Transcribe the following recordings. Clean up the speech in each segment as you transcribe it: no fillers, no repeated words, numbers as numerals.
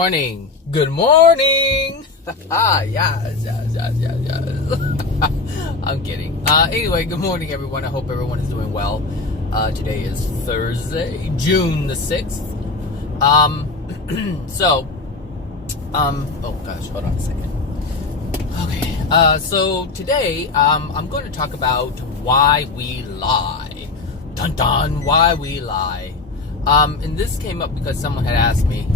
morning. Good morning. Yes. I'm kidding. Anyway, good morning, everyone. I hope everyone is doing well. Today is Thursday, June the 6th. Oh gosh, hold on a second. Okay. So today, I'm going to talk about why we lie. Dun dun, why we lie. And this came up because someone had asked me,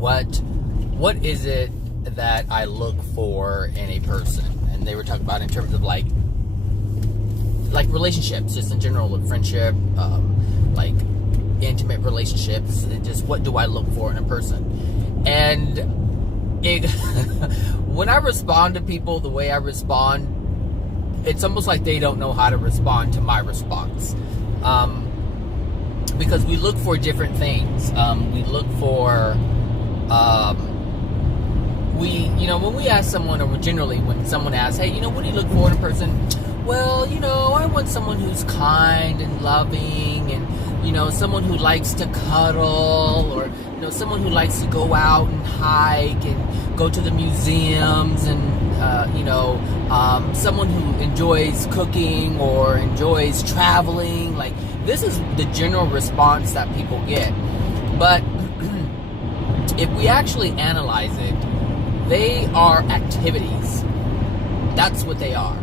what is it that I look for in a person? And they were talking about in terms of like relationships, just in general, like friendship, like intimate relationships, and just what do I look for in a person? And when I respond to people the way I respond, it's almost like they don't know how to respond to my response. Because we look for different things. We look for, when we ask someone, or generally when someone asks, hey, what do you look for in a person? Well, I want someone who's kind and loving, and, someone who likes to cuddle, or, someone who likes to go out and hike and go to the museums, and, someone who enjoys cooking or enjoys traveling. Like, this is the general response that people get. But if we actually analyze it, they are activities. That's what they are.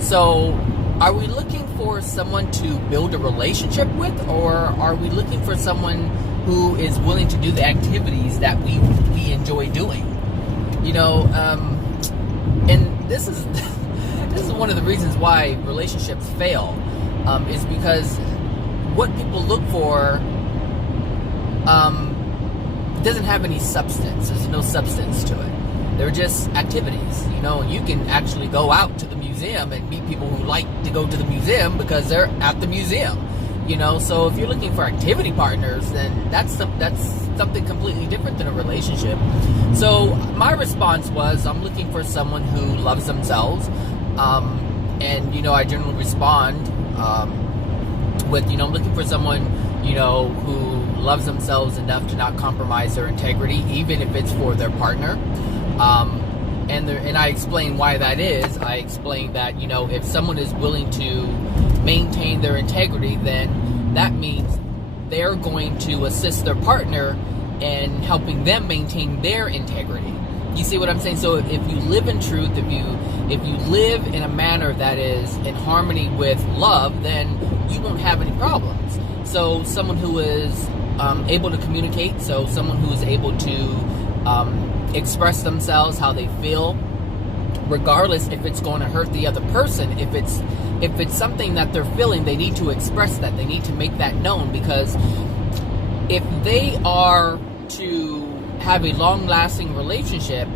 So, are we looking for someone to build a relationship with, or are we looking for someone who is willing to do the activities that we enjoy doing? And this is one of the reasons why relationships fail, is because what people look for doesn't have any substance. There's no substance to it. They're just activities, You can actually go out to the museum and meet people who like to go to the museum because they're at the museum, So if you're looking for activity partners, then that's something completely different than a relationship. So my response was, I'm looking for someone who loves themselves, and I generally respond with, I'm looking for someone, who loves themselves enough to not compromise their integrity, even if it's for their partner. And I explain why that is. I explain that, if someone is willing to maintain their integrity, then that means they're going to assist their partner in helping them maintain their integrity. You see what I'm saying? So if you live in truth, if you live in a manner that is in harmony with love, then you won't have any problems. So someone who is able to communicate, so someone who is able to express themselves how they feel, regardless if it's going to hurt the other person. If it's something that they're feeling, they need to express that. They need to make that known, because if they are to have a long-lasting relationship,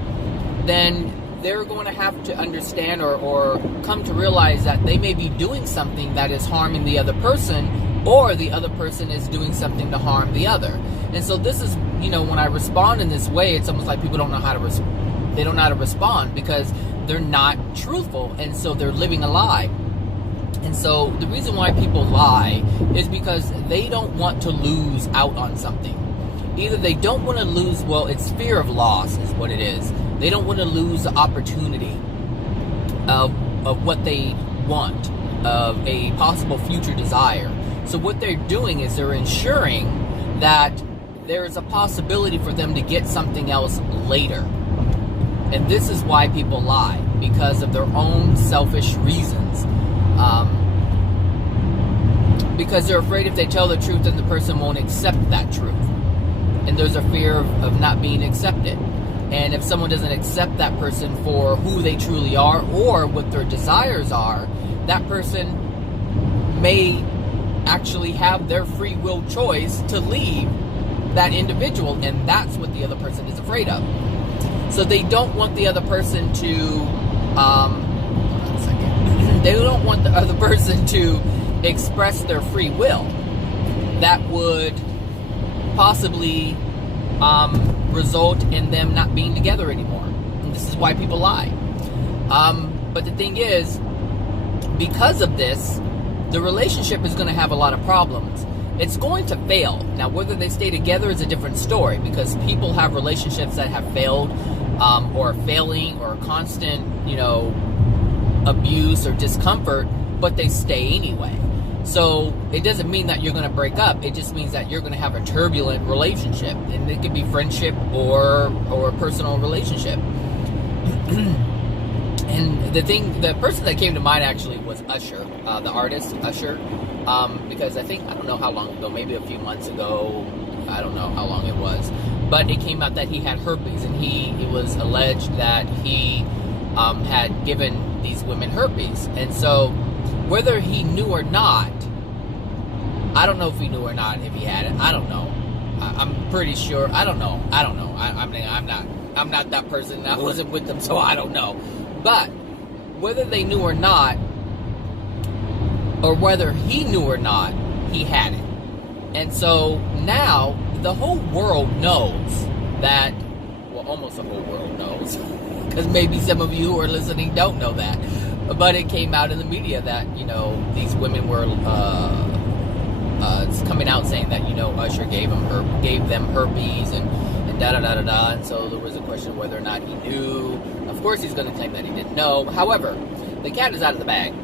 then they're going to have to understand or come to realize that they may be doing something that is harming the other person, or the other person is doing something to harm the other. And so this is, when I respond in this way, it's almost like people don't know how to they don't know how to respond, because they're not truthful, and so they're living a lie. And so the reason why people lie is because they don't want to lose out on something. Either they don't want to lose, it's fear of loss is what it is. They don't want to lose the opportunity of what they want, of a possible future desire. So what they're doing is they're ensuring that there is a possibility for them to get something else later. And this is why people lie, because of their own selfish reasons. Because they're afraid if they tell the truth, then the person won't accept that truth. And there's a fear of not being accepted. And if someone doesn't accept that person for who they truly are, or what their desires are, that person may actually have their free will choice to leave that individual, and that's what the other person is afraid of. So they don't want the other person to they don't want the other person to express their free will. That would possibly result in them not being together anymore. And this is why people lie. But the thing is, because of this, the relationship is going to have a lot of problems. it's going to fail. Now, whether they stay together is a different story, because people have relationships that have failed, or failing, or constant, abuse or discomfort, but they stay anyway. So it doesn't mean that you're going to break up. It just means that you're going to have a turbulent relationship, and it could be friendship or a personal relationship. And the person that came to mind actually was Usher, the artist Usher, because I don't know how long ago, maybe a few months ago, I don't know how long it was, but it came out that he had herpes, and it was alleged that he had given these women herpes. And so whether he knew or not, I don't know if he knew or not, if he had it, I don't know. I'm pretty sure, I don't know. I'm not that person, I wasn't with them, so I don't know. But whether they knew or not, or whether he knew or not, he had it. And so now the whole world knows that, well, almost the whole world knows, because maybe some of you who are listening don't know that, but it came out in the media that, these women were coming out saying that, Usher gave them herpes and da-da-da-da-da, and so there was a question of whether or not he knew. Of course he's going to claim that he didn't know. However, the cat is out of the bag.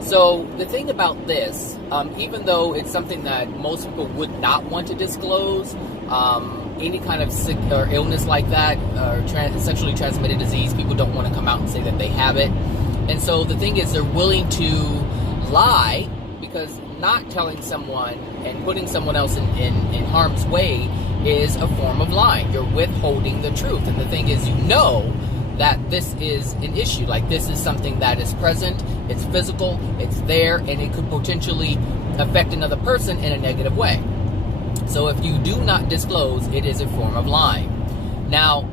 So the thing about this, even though it's something that most people would not want to disclose, any kind of sick or illness like that, or sexually transmitted disease, people don't want to come out and say that they have it. And so the thing is, they're willing to lie, because not telling someone and putting someone else in harm's way is a form of lying. You're withholding the truth. And the thing is, that this is an issue. Like, this is something that is present, it's physical, it's there, and it could potentially affect another person in a negative way. So if you do not disclose, it is a form of lying. Now,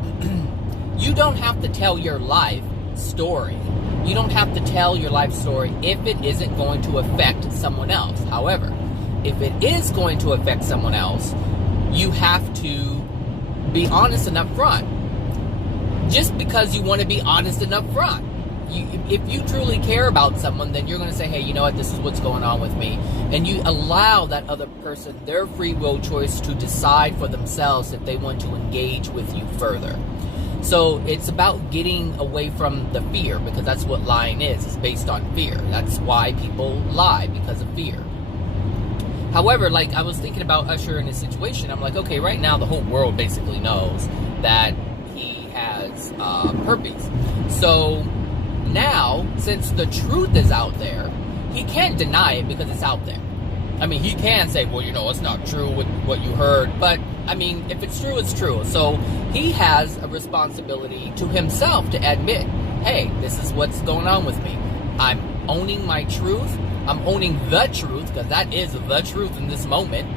you don't have to tell your life story. You don't have to tell your life story if it isn't going to affect someone else. However, if it is going to affect someone else, you have to be honest and upfront. Just because you want to be honest and upfront. If you truly care about someone, then you're going to say, hey, you know what, this is what's going on with me. And you allow that other person their free will choice to decide for themselves if they want to engage with you further. So it's about getting away from the fear, because that's what lying is. It's based on fear. That's why people lie, because of fear. However, like, I was thinking about Usher in his situation. I'm like, okay, right now the whole world basically knows that he has herpes. So now, since the truth is out there, he can't deny it because it's out there. I mean, he can say, well, it's not true with what you heard, but I mean, if it's true, it's true. So he has a responsibility to himself to admit, hey, this is what's going on with me. I'm owning my truth. I'm owning the truth, because that is the truth in this moment.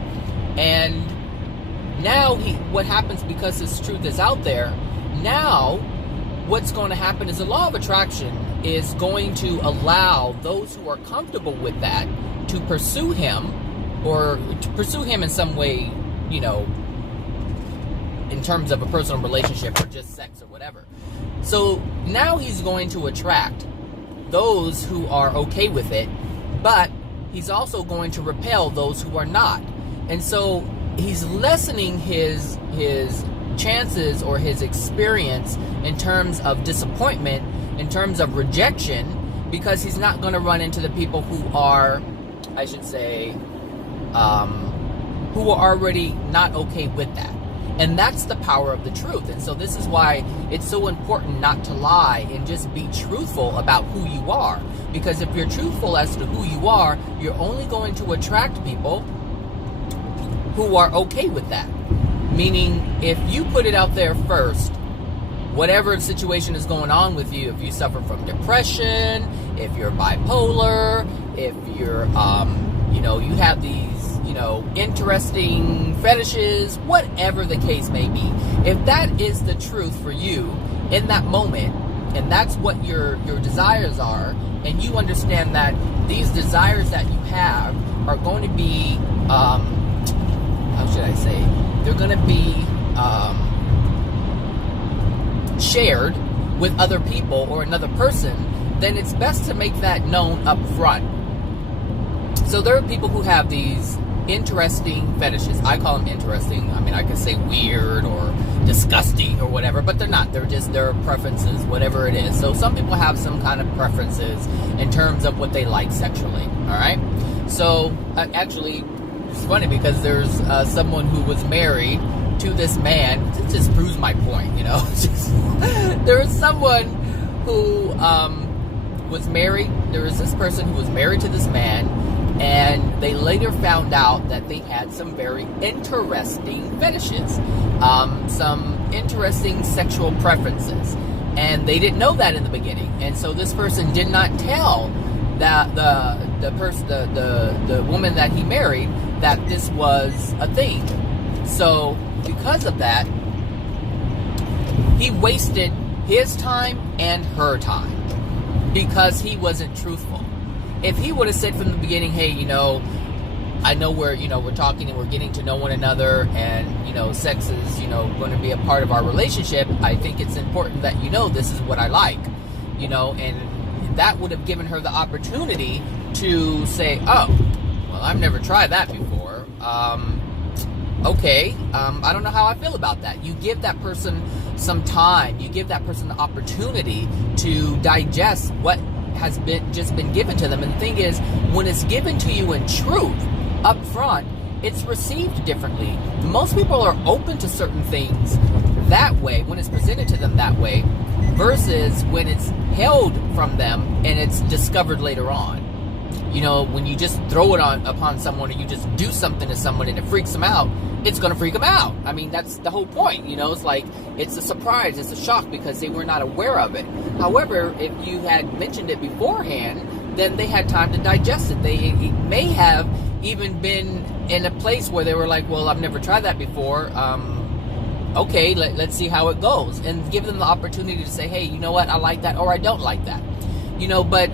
And now what happens, because his truth is out there, now what's going to happen is the law of attraction is going to allow those who are comfortable with that to pursue him, or to pursue him in some way, in terms of a personal relationship or just sex or whatever. So now he's going to attract those who are okay with it, but he's also going to repel those who are not. And so he's lessening his chances or his experience in terms of disappointment, in terms of rejection, because he's not going to run into the people who are, I should say, who are already not okay with that. And that's the power of the truth. And so this is why it's so important not to lie and just be truthful about who you are. Because if you're truthful as to who you are, you're only going to attract people who are okay with that. Meaning, if you put it out there first, whatever situation is going on with you, if you suffer from depression, if you're bipolar, if you're, you have these, interesting fetishes, whatever the case may be, if that is the truth for you in that moment, and that's what your desires are, and you understand that these desires that you have are going to be, how should I say, they're going to be shared with other people or another person, then it's best to make that known up front. So there are people who have these interesting fetishes. I call them interesting. I mean, I could say weird or disgusting or whatever, but they're not. They're just their preferences, whatever it is. So some people have some kind of preferences in terms of what they like sexually. All right. So actually, it's funny because there's someone who was married to this man. It just proves my point, you know. There was someone who was married. There was this person who was married to this man, and they later found out that they had some very interesting fetishes, some interesting sexual preferences, and they didn't know that in the beginning. And so this person did not tell that the woman that he married that this was a thing. So because of that, he wasted his time and her time because he wasn't truthful. If he would have said from the beginning, hey, you know, I know we're talking and we're getting to know one another, and, you know, sex is, you know, going to be a part of our relationship, I think it's important that, you know, this is what I like, you know, and that would have given her the opportunity to say, oh, well, I've never tried that before. Okay, I don't know how I feel about that. You give that person some time. You give that person the opportunity to digest what has been given to them. And the thing is, when it's given to you in truth, up front, it's received differently. Most people are open to certain things that way, when it's presented to them that way, versus when it's held from them and it's discovered later on. You know, when you just throw it upon someone, or you just do something to someone and it freaks them out, it's going to freak them out. I mean, that's the whole point. You know, it's like, it's a surprise, it's a shock because they were not aware of it. However, if you had mentioned it beforehand, then they had time to digest it. They may have even been in a place where they were like, well, I've never tried that before. Okay, let's see how it goes. And give them the opportunity to say, hey, you know what, I like that, or I don't like that. You know, but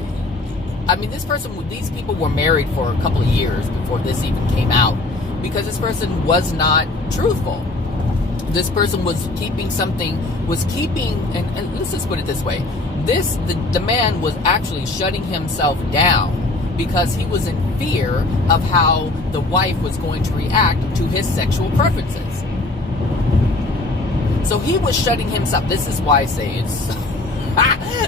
I mean, these people were married for a couple of years before this even came out, because this person was not truthful. This person was keeping, and let's just put it this way. The man was actually shutting himself down because he was in fear of how the wife was going to react to his sexual preferences. So he was shutting himself. This is why I say it's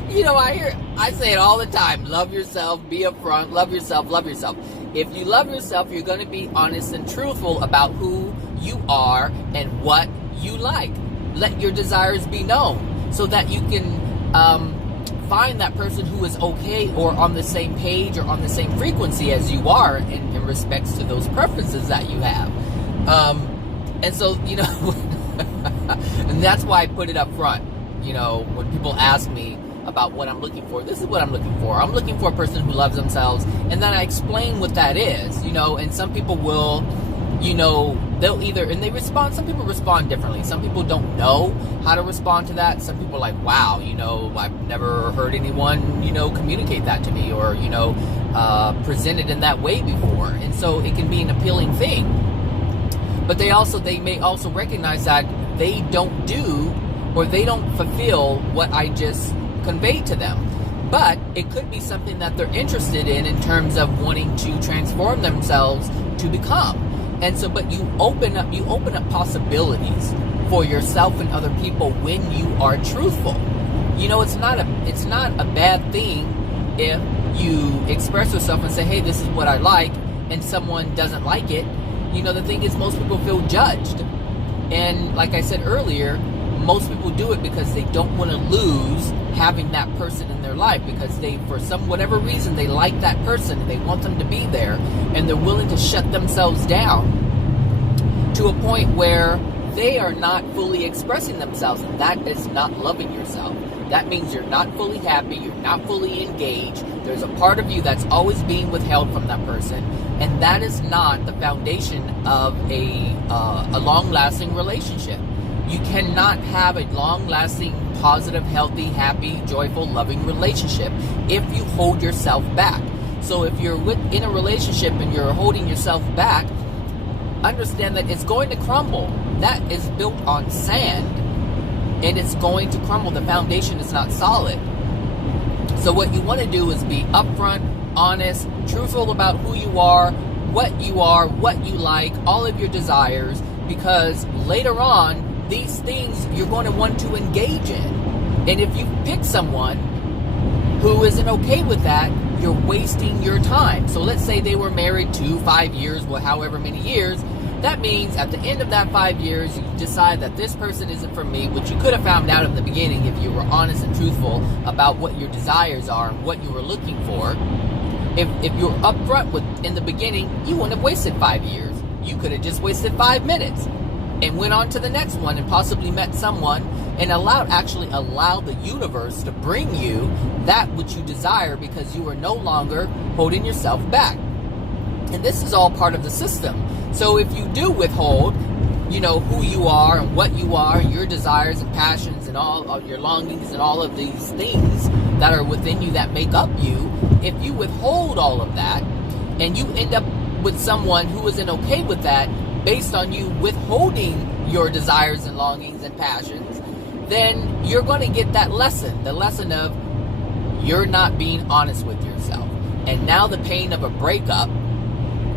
you know, I say it all the time. Love yourself, be upfront, love yourself, love yourself. If you love yourself, you're going to be honest and truthful about who you are and what you like. Let your desires be known so that you can find that person who is okay or on the same page or on the same frequency as you are in respects to those preferences that you have. And so, you know, and that's why I put it up front. You know, when people ask me about what I'm looking for, this is what I'm looking for. I'm looking for a person who loves themselves, and then I explain what that is, you know, and some people will, you know, they'll either, and they respond, some people respond differently. Some people don't know how to respond to that. Some people are like, wow, you know, I've never heard anyone, you know, communicate that to me, or, you know, present it in that way before. And so it can be an appealing thing. But they may also recognize that they don't do, or they don't fulfill what I just conveyed to them. But it could be something that they're interested in terms of wanting to transform themselves to become. And so, but you open up possibilities for yourself and other people when you are truthful. You know, it's not a bad thing if you express yourself and say, hey, this is what I like, and someone doesn't like it. You know, the thing is, most people feel judged. And like I said earlier, most people do it because they don't want to lose having that person in their life, because they, for whatever reason, they like that person and they want them to be there, and they're willing to shut themselves down to a point where they are not fully expressing themselves, and that is not loving yourself. That means you're not fully happy, you're not fully engaged. There's a part of you that's always being withheld from that person, and that is not the foundation of a long-lasting relationship. You cannot have a long-lasting, positive, healthy, happy, joyful, loving relationship if you hold yourself back. So if you're in a relationship and you're holding yourself back, understand that it's going to crumble. That is built on sand, and it's going to crumble. The foundation is not solid. So what you want to do is be upfront, honest, truthful about who you are, what you are, what you like, all of your desires, because later on, these things you're going to want to engage in. And if you pick someone who isn't okay with that, you're wasting your time. So let's say they were married 5 years, well, however many years. That means at the end of that 5 years, you decide that this person isn't for me, which you could have found out in the beginning if you were honest and truthful about what your desires are and what you were looking for. If you're upfront with in the beginning, you wouldn't have wasted 5 years. You could have just wasted 5 minutes and went on to the next one and possibly met someone and allowed the universe to bring you that which you desire, because you are no longer holding yourself back. And this is all part of the system. So if you do withhold, who you are and what you are, your desires and passions and all of your longings and all of these things that are within you that make up you, if you withhold all of that and you end up with someone who isn't okay with that based on you withholding your desires and longings and passions, then you're going to get that lesson, the lesson of you're not being honest with yourself. And now the pain of a breakup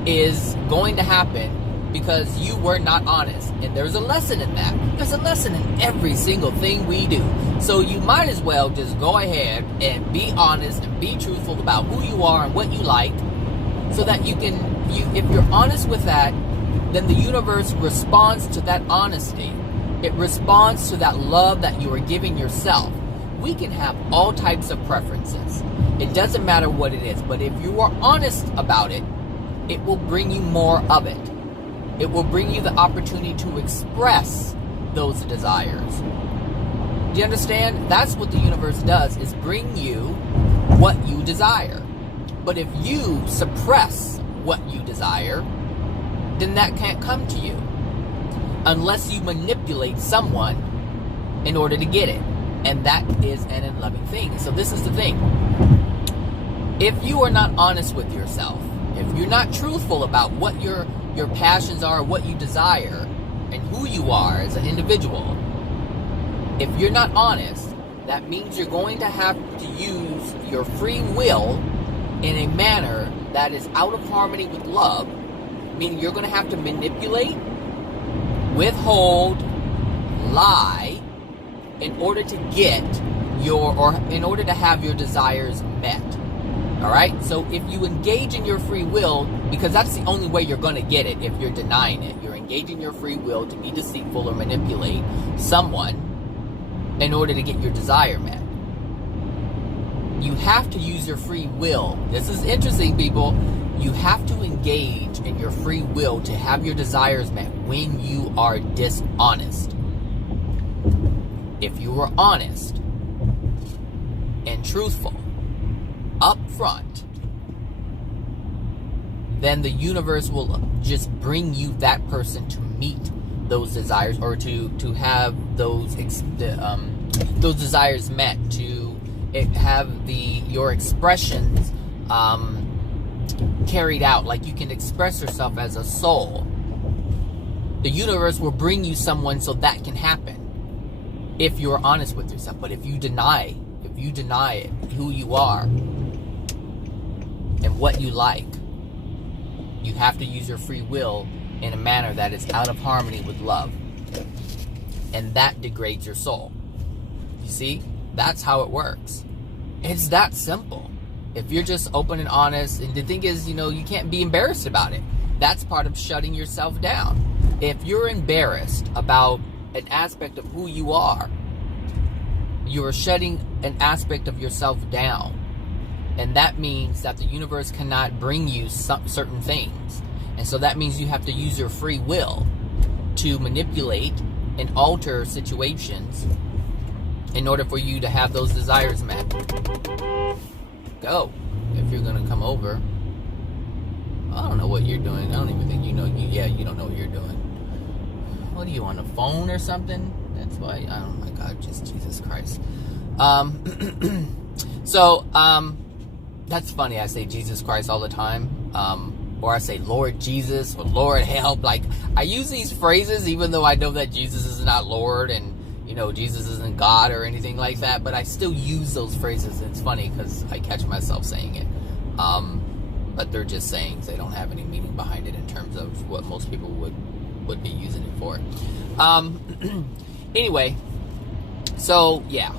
is going to happen because you were not honest. And there's a lesson in that. There's a lesson in every single thing we do. So you might as well just go ahead and be honest and be truthful about who you are and what you like, so that if you're honest with that, then the universe responds to that honesty. It responds to that love that you are giving yourself. We can have all types of preferences. It doesn't matter what it is, but if you are honest about it, it will bring you more of it. It will bring you the opportunity to express those desires. Do you understand? That's what the universe does, is bring you what you desire. But if you suppress what you desire, then that can't come to you unless you manipulate someone in order to get it. And that is an unloving thing. So this is the thing. If you are not honest with yourself, if you're not truthful about what your passions are, what you desire, and who you are as an individual, if you're not honest, that means you're going to have to use your free will in a manner that is out of harmony with love, meaning you're going to have to manipulate, withhold, lie, in order to in order to have your desires met. Alright? So if you engage in your free will, because that's the only way you're going to get it if you're denying it. You're engaging your free will to be deceitful or manipulate someone in order to get your desire met. You have to use your free will. This is interesting, people. You have to engage in your free will to have your desires met when you are dishonest. If you were honest and truthful up front, then the universe will just bring you that person to meet those desires, or to have those desires met, to have your expressions carried out, like you can express yourself as a soul. The universe will bring you someone so that can happen if you're honest with yourself. But if you deny it, who you are and what you like, you have to use your free will in a manner that is out of harmony with love, and that degrades your soul. You see, that's how it works. It's that simple. If you're just open and honest, and the thing is, you can't be embarrassed about it. That's part of shutting yourself down. If you're embarrassed about an aspect of who you are, you're shutting an aspect of yourself down. And that means that the universe cannot bring you certain things. And so that means you have to use your free will to manipulate and alter situations in order for you to have those desires met. Go. If you're going to come over. I don't know what you're doing. I don't even think you know. You don't know what you're doing. What are you, on the phone or something? That's why. Oh my God, just Jesus Christ. That's funny. I say Jesus Christ all the time. Or I say Lord Jesus or Lord help. Like, I use these phrases even though I know that Jesus is not Lord and, Jesus isn't God or anything like that. But I still use those phrases. It's funny because I catch myself saying it. but they're just sayings. They don't have any meaning behind it in terms of what most people would be using it for. Anyway, so yeah,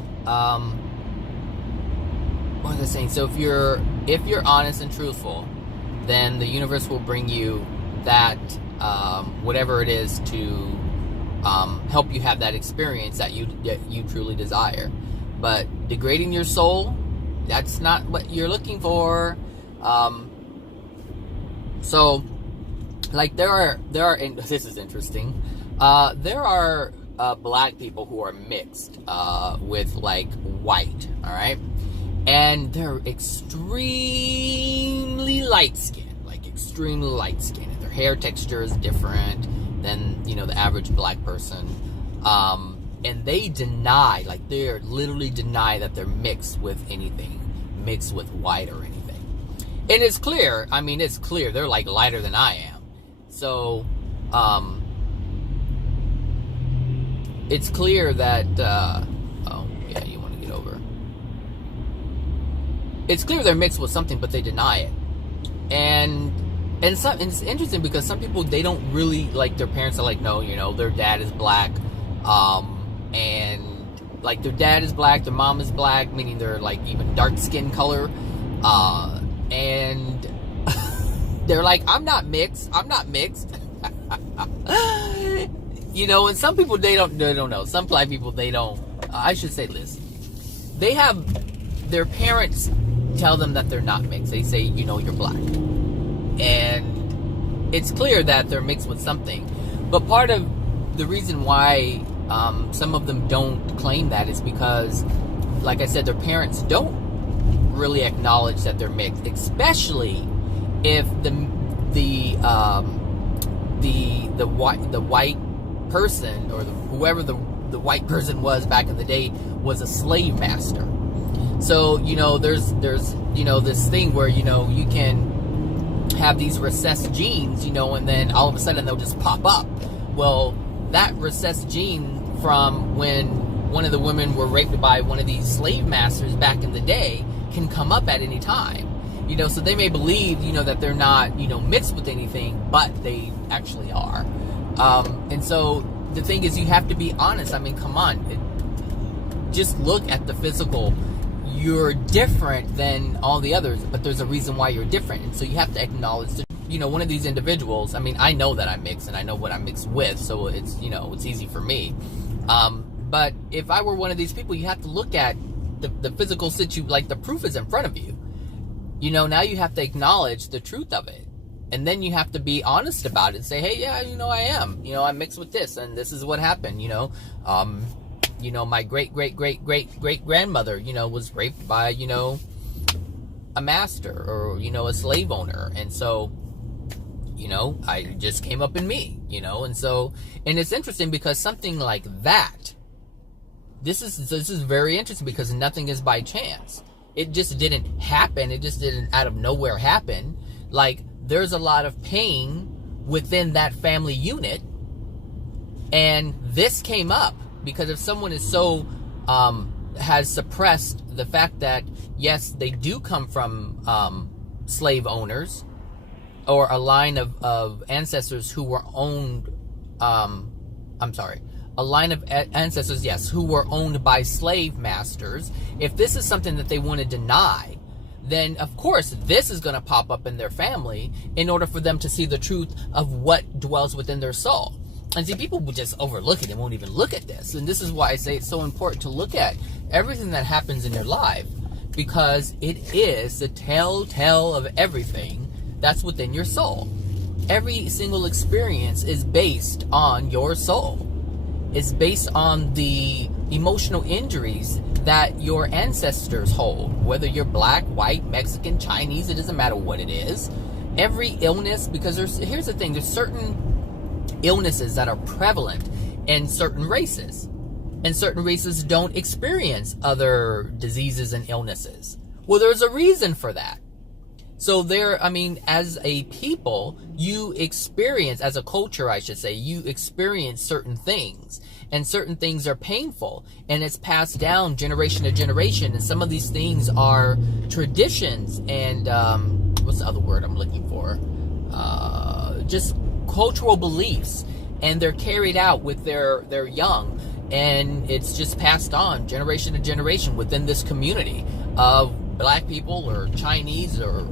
what was I saying? So if you're honest and truthful, then the universe will bring you that whatever it is to help you have that experience that you truly desire. But degrading your soul, that's not what you're looking for. So, like there are, and this is interesting. There are black people who are mixed with like white, all right, and they're extremely light skinned, like extremely light skinned. Their hair texture is different than the average black person. And they deny, like they're literally deny that they're mixed with anything, mixed with white or anything. And it's clear, it's clear, they're like lighter than I am. So, it's clear that, oh yeah, you want to get over. It's clear they're mixed with something, but they deny it. And it's interesting because some people, they don't really, like their parents are like, no, their dad is black, and like their dad is black, their mom is black, meaning they're like even dark skin color, and they're like, I'm not mixed. And some people, they don't know. Some black people, they don't, I should say this, they have, their parents tell them that they're not mixed. They say, you're black. And it's clear that they're mixed with something. But part of the reason why some of them don't claim that is because, like I said, their parents don't really acknowledge that they're mixed, especially if the white person, or whoever the white person was back in the day, was a slave master. So there's this thing where you can have these recessed genes, and then all of a sudden they'll just pop up. Well, that recessed gene from when one of the women were raped by one of these slave masters back in the day can come up at any time. So they may believe, that they're not, mixed with anything, but they actually are. And so the thing is, you have to be honest. Come on. Just look at the physical. You're different than all the others, but there's a reason why you're different. And so you have to acknowledge that, one of these individuals, I know that I'm mixed and I know what I'm mixed with, so it's, it's easy for me. But if I were one of these people, you have to look at the physical situation, like the proof is in front of you. Now you have to acknowledge the truth of it. And then you have to be honest about it and say, hey, yeah, I am. I'm mixed with this, and this is what happened, my great-great-great-great-great-grandmother, was raped by, a master or, a slave owner. And so, I just came up in me, and so, and it's interesting because something like that, this is very interesting because nothing is by chance. It just didn't happen. It just didn't out of nowhere happen. Like, there's a lot of pain within that family unit, and this came up because if someone is so has suppressed the fact that yes, they do come from slave owners or a line of ancestors who were owned a line of ancestors, yes, who were owned by slave masters. If this is something that they want to deny, then of course this is going to pop up in their family in order for them to see the truth of what dwells within their soul. And see, people will just overlook it and won't even look at this. And this is why I say it's so important to look at everything that happens in your life, because it is the telltale of everything that's within your soul. Every single experience is based on your soul. It's based on the emotional injuries that your ancestors hold, whether you're black, white, Mexican, Chinese, it doesn't matter what it is. Every illness, because here's the thing, there's certain illnesses that are prevalent in certain races, and certain races don't experience other diseases and illnesses. Well, there's a reason for that. So as a people, you experience, as a culture, I should say, you experience certain things, and certain things are painful, and it's passed down generation to generation, and some of these things are traditions and what's the other word I'm looking for? Just cultural beliefs, and they're carried out with their young, and it's just passed on generation to generation within this community of black people or Chinese or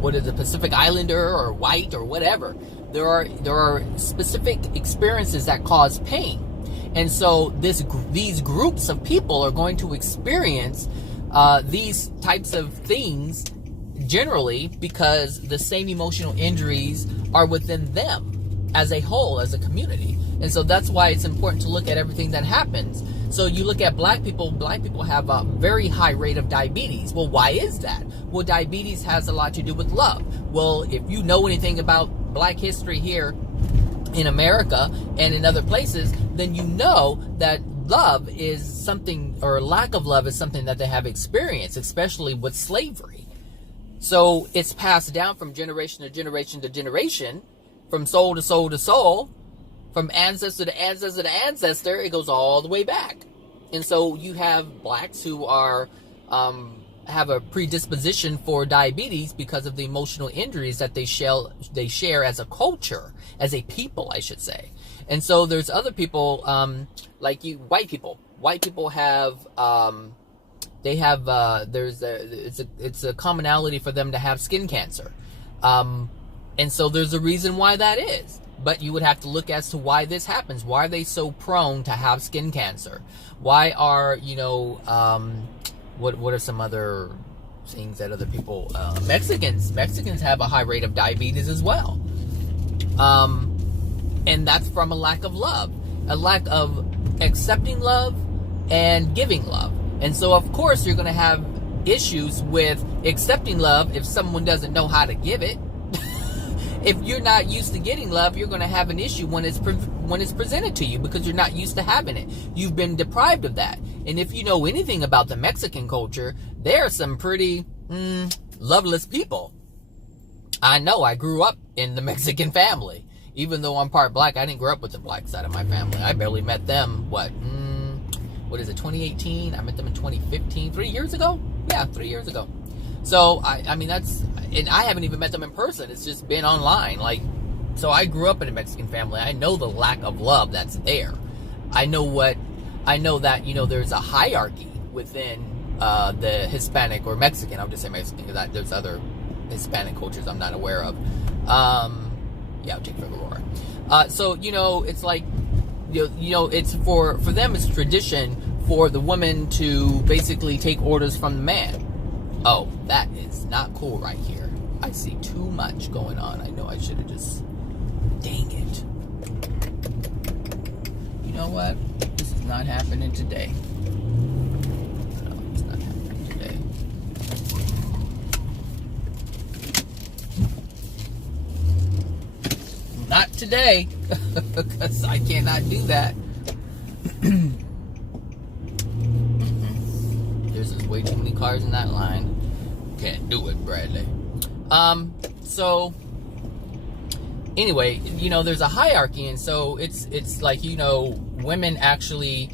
what is it, Pacific Islander or white or whatever. There are specific experiences that cause pain, and so these groups of people are going to experience these types of things generally because the same emotional injuries are within them as a whole, as a community. And so that's why it's important to look at everything that happens. So you look at black people have a very high rate of diabetes. Well, why is that? Well, diabetes has a lot to do with love. Well, if you know anything about black history here in America and in other places, then you know that love is something, or lack of love is something that they have experienced, especially with slavery. So it's passed down from generation to generation to generation, from soul to soul to soul, from ancestor to ancestor to ancestor. It goes all the way back. And so you have blacks who are have a predisposition for diabetes because of the emotional injuries that they share as a culture, as a people, I should say. And so there's other people like white people. White people have it's a commonality for them to have skin cancer, and so there's a reason why that is. But you would have to look as to why this happens. Why are they so prone to have skin cancer? Why are what are some other things that other people Mexicans have a high rate of diabetes as well, and that's from a lack of love, a lack of accepting love and giving love. And so, of course, you're going to have issues with accepting love if someone doesn't know how to give it. If you're not used to getting love, you're going to have an issue when it's presented to you because you're not used to having it. You've been deprived of that. And if you know anything about the Mexican culture, there are some pretty loveless people. I know. I grew up in the Mexican family. Even though I'm part black, I didn't grow up with the black side of my family. I barely met them, what is it, 2018? I met them in 2015, 3 years ago? Yeah, 3 years ago. So, I mean, and I haven't even met them in person. It's just been online. So I grew up in a Mexican family. I know the lack of love that's there. I know that, there's a hierarchy within the Hispanic or Mexican. I'll just say Mexican because there's other Hispanic cultures I'm not aware of. Yeah, I'll take Figueroa. So, it's like, it's for them, it's tradition for the woman to basically take orders from the man. Oh, that is not cool right here. I see too much going on. I know I should have just, dang it. You know what? This is not happening today. No, it's not happening today. Not today, because I cannot do that. There's just way too many cars in that line. Can't do it, Bradley. So anyway, there's a hierarchy, and so it's like, women actually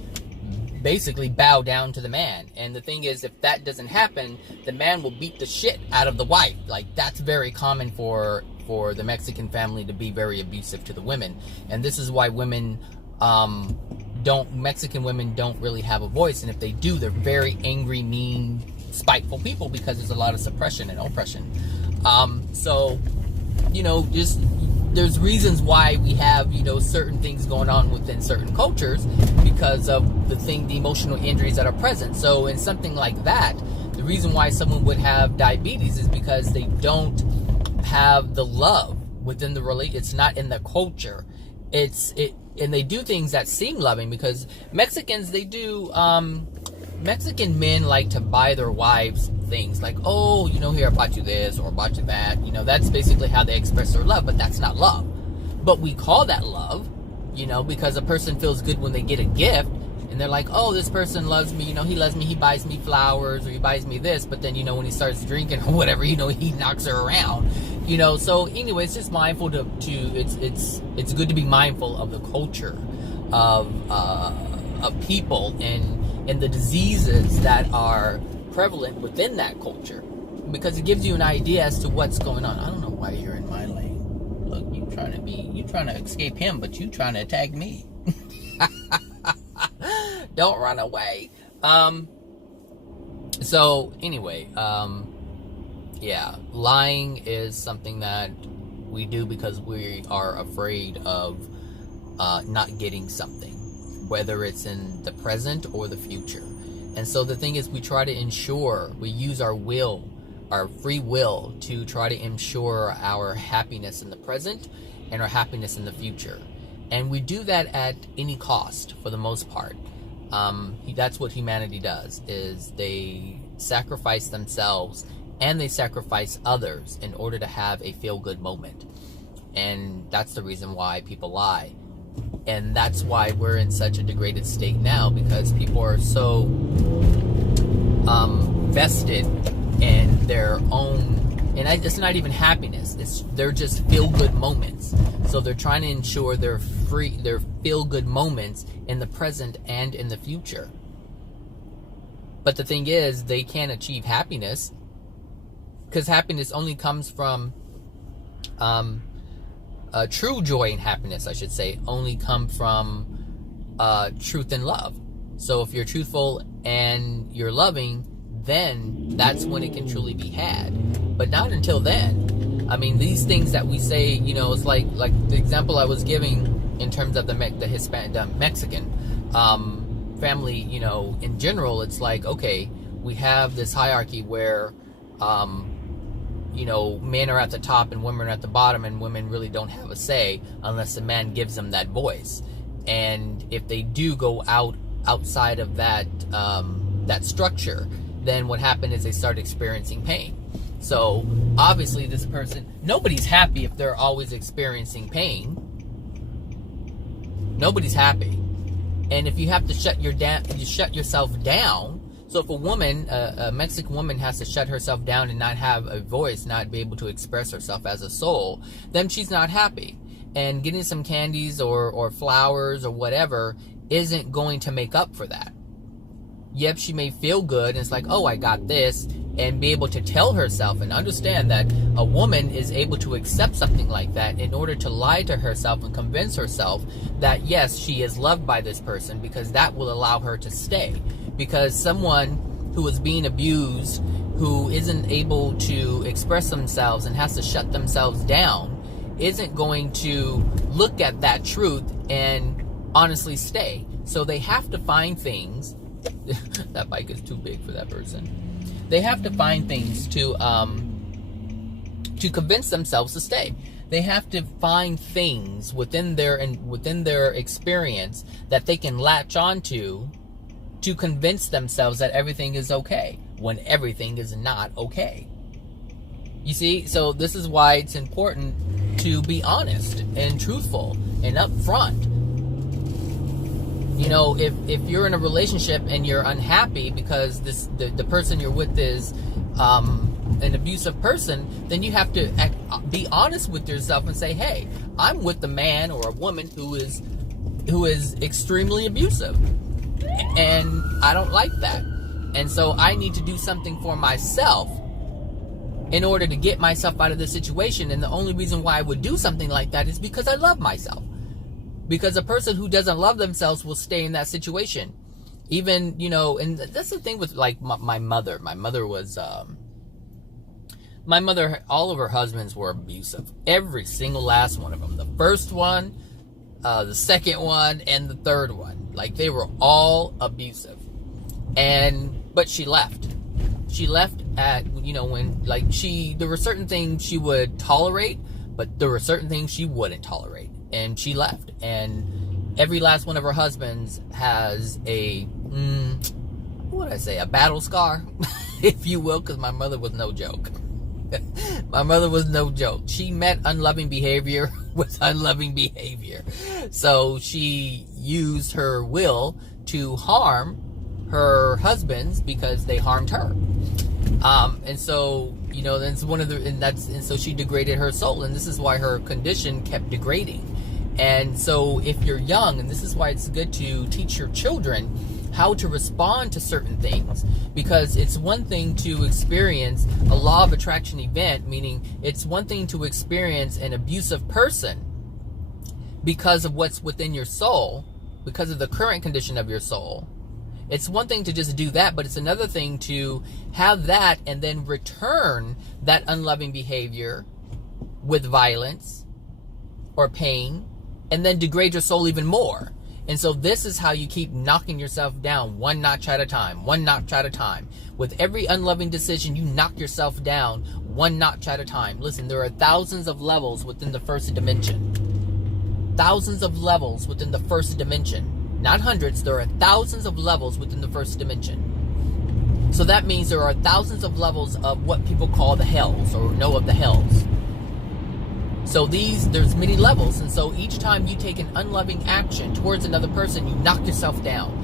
basically bow down to the man. And the thing is, if that doesn't happen, the man will beat the shit out of the wife. Like, that's very common for the Mexican family to be very abusive to the women. And this is why Mexican women don't really have a voice. And if they do, they're very angry, mean, spiteful people because there's a lot of suppression and oppression. So, just there's reasons why we have, certain things going on within certain cultures because of the emotional injuries that are present. So in something like that, the reason why someone would have diabetes is because they don't have the love within the relationship. It's not in the culture. And they do things that seem loving because Mexicans, they do, Mexican men like to buy their wives things like, oh, here, I bought you this or I bought you that. That's basically how they express their love, but that's not love. But we call that love, because a person feels good when they get a gift and they're like, oh, this person loves me, he loves me, he buys me flowers or he buys me this, but then, when he starts drinking or whatever, he knocks her around, so anyway, it's just mindful it's good to be mindful of the culture of people and the diseases that are prevalent within that culture. because it gives you an idea as to what's going on. I don't know why you're in my lane. Look, you trying to escape him, but you trying to attack me. Don't run away. So anyway, yeah, lying is something that we do because we are afraid of not getting something, whether it's in the present or the future. And so the thing is, we try to ensure, we use our will, our free will, to try to ensure our happiness in the present and our happiness in the future. And we do that at any cost, for the most part. That's what humanity does, is they sacrifice themselves and they sacrifice others in order to have a feel-good moment. And that's the reason why people lie. And that's why we're in such a degraded state now, because people are so vested in their own, and it's not even happiness, they're just feel-good moments. So they're trying to ensure their feel-good moments in the present and in the future. But the thing is, they can't achieve happiness, because happiness only comes from true joy and happiness, I should say, only come from truth and love. So if you're truthful and you're loving, then that's when it can truly be had. But not until then. I mean, these things that we say, you know, it's like the example I was giving in terms of the Mexican family, you know, in general, it's like, okay, we have this hierarchy where you know, men are at the top and women are at the bottom, and women really don't have a say unless the man gives them that voice. And if they do go outside of that that structure, then what happened is they start experiencing pain. So obviously this person, nobody's happy if they're always experiencing pain. Nobody's happy. And if you have to shut yourself down. So if a woman, a Mexican woman, has to shut herself down and not have a voice, not be able to express herself as a soul, then she's not happy. And getting some candies or flowers or whatever isn't going to make up for that. Yep, she may feel good, and it's like, oh, I got this, and be able to tell herself and understand that a woman is able to accept something like that in order to lie to herself and convince herself that, yes, she is loved by this person, because that will allow her to stay. Because someone who is being abused, who isn't able to express themselves and has to shut themselves down, isn't going to look at that truth and honestly stay. So they have to find things. That bike is too big for that person. They have to find things to convince themselves to stay. They have to find things within their experience that they can latch onto to convince themselves that everything is okay, when everything is not okay. You see, so this is why it's important to be honest and truthful and upfront. You know, if you're in a relationship and you're unhappy because the person you're with is an abusive person, then you have to be honest with yourself and say, hey, I'm with a man or a woman who is extremely abusive, and I don't like that. And so I need to do something for myself in order to get myself out of this situation. And the only reason why I would do something like that is because I love myself. Because a person who doesn't love themselves will stay in that situation. Even, you know, and that's the thing with, like, my mother. My mother was, all of her husbands were abusive. Every single last one of them. The first one, the second one, and the third one. Like, they were all abusive. But she left. She left at, you know, when, like, there were certain things she would tolerate, but there were certain things she wouldn't tolerate. And she left. And every last one of her husbands has a battle scar, if you will, because my mother was no joke. My mother was no joke. She met unloving behavior with unloving behavior. So she used her will to harm her husbands because they harmed her. And so, you know, that's and so she degraded her soul, and this is why her condition kept degrading. And so if you're young, and this is why it's good to teach your children how to respond to certain things, because it's one thing to experience a law of attraction event, meaning it's one thing to experience an abusive person because of what's within your soul, because of the current condition of your soul. It's one thing to just do that, but it's another thing to have that and then return that unloving behavior with violence or pain, and then degrade your soul even more. And so this is how you keep knocking yourself down one notch at a time, one notch at a time. With every unloving decision, you knock yourself down one notch at a time. Listen, there are thousands of levels within the first dimension. Thousands of levels within the first dimension. Not hundreds, there are thousands of levels within the first dimension. So that means there are thousands of levels of what people call the hells, or know of the hells. So there's many levels, and so each time you take an unloving action towards another person, you knock yourself down.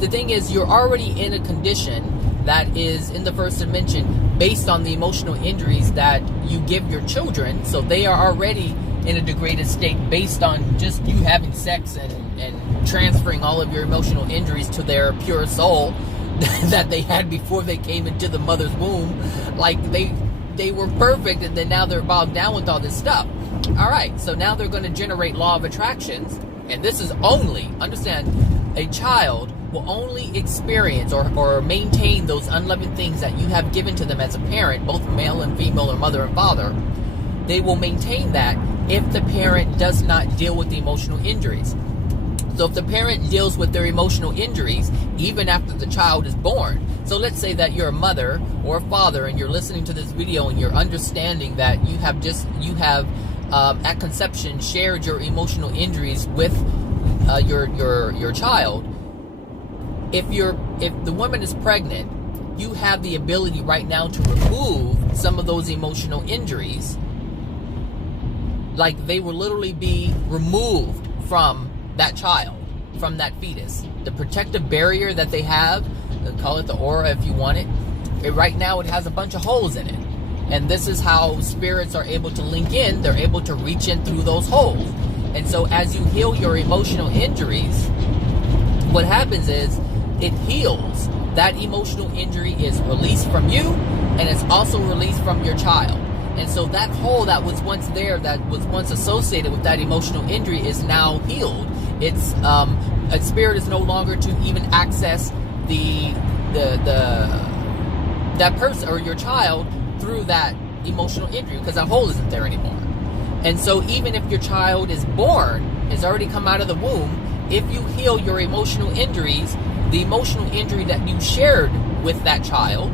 The thing is, you're already in a condition that is in the first dimension based on the emotional injuries that you give your children, so they are already in a degraded state based on just you having sex and transferring all of your emotional injuries to their pure soul that they had before they came into the mother's womb. Like they were perfect, and then now they're bogged down with all this stuff. All right, so now they're going to generate law of attractions, and this is only, understand, a child will only experience or maintain those unloving things that you have given to them as a parent, both male and female, or mother and father. They will maintain that if the parent does not deal with the emotional injuries. So if the parent deals with their emotional injuries even after the child is born, so let's say that you're a mother or a father and you're listening to this video and you're understanding that you have at conception shared your emotional injuries with your child. If the woman is pregnant, you have the ability right now to remove some of those emotional injuries. Like, they will literally be removed from that child, from that fetus. The protective barrier that they have, call it the aura if you want it, right now it has a bunch of holes in it. And this is how spirits are able to link in. They're able to reach in through those holes. And so as you heal your emotional injuries, what happens is it heals. That emotional injury is released from you, and it's also released from your child. And so that hole that was once there, that was once associated with that emotional injury, is now healed. It's a spirit is no longer to even access that person or your child through that emotional injury, because that hole isn't there anymore. And so even if your child is born, has already come out of the womb, if you heal your emotional injuries, the emotional injury that you shared with that child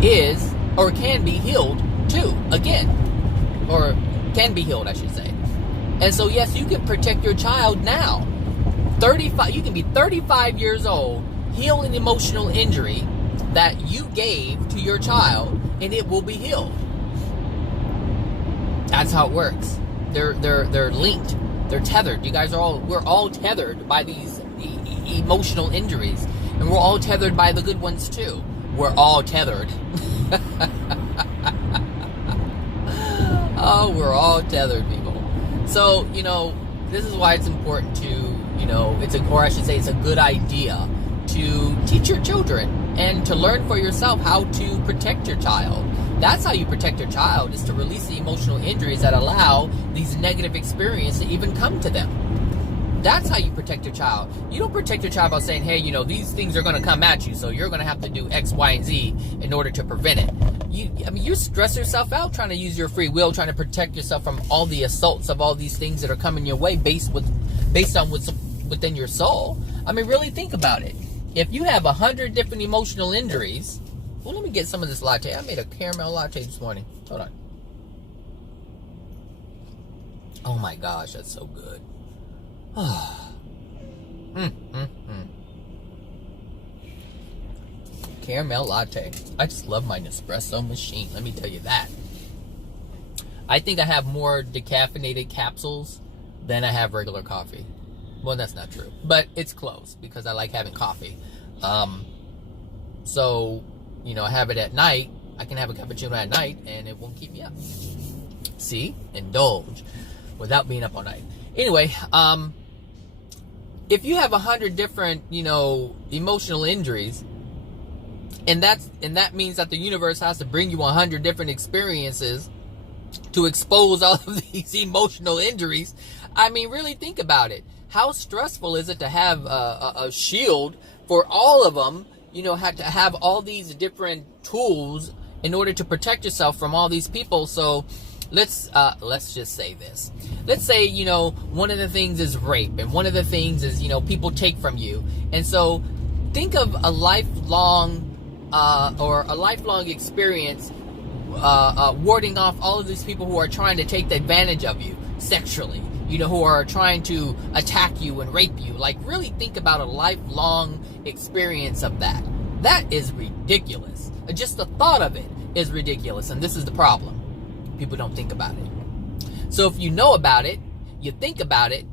is, or can be healed too, again. Or can be healed, I should say. And so yes, you can protect your child now. You can be 35 years old, heal an emotional injury that you gave to your child, and it will be healed. That's how it works. They're linked. They're tethered. We're all tethered by these emotional injuries, and we're all tethered by the good ones too. We're all tethered. Oh, we're all tethered, people. So, this is why it's important to, it's a good idea to teach your children and to learn for yourself how to protect your child. That's how you protect your child, is to release the emotional injuries that allow these negative experiences to even come to them. That's how you protect your child. You don't protect your child by saying, hey, these things are going to come at you, so you're going to have to do X, Y, and Z in order to prevent it. You stress yourself out trying to use your free will, trying to protect yourself from all the assaults of all these things that are coming your way based on what's within your soul. Really think about it. If you have 100 different emotional injuries, well, let me get some of this latte. I made a caramel latte this morning. Hold on. Oh my gosh, that's so good. Caramel latte. I just love my Nespresso machine, let me tell you that. I think I have more decaffeinated capsules than I have regular coffee. Well, that's not true, but it's close because I like having coffee. So, I have it at night. I can have a cappuccino at night and it won't keep me up. See? Indulge without being up all night. Anyway, if you have 100 different, emotional injuries, and that means that the universe has to bring you 100 different experiences to expose all of these emotional injuries. I mean, really think about it. How stressful is it to have a shield for all of them? Have to have all these different tools in order to protect yourself from all these people. So let's just say this. Let's say, one of the things is rape, and one of the things is, people take from you. And so think of a lifelong experience warding off all of these people who are trying to take advantage of you sexually, who are trying to attack you and rape you. Like, really think about a lifelong experience of that. That is ridiculous. Just the thought of it is ridiculous, and this is the problem. People don't think about it. So if you know about it, you think about it,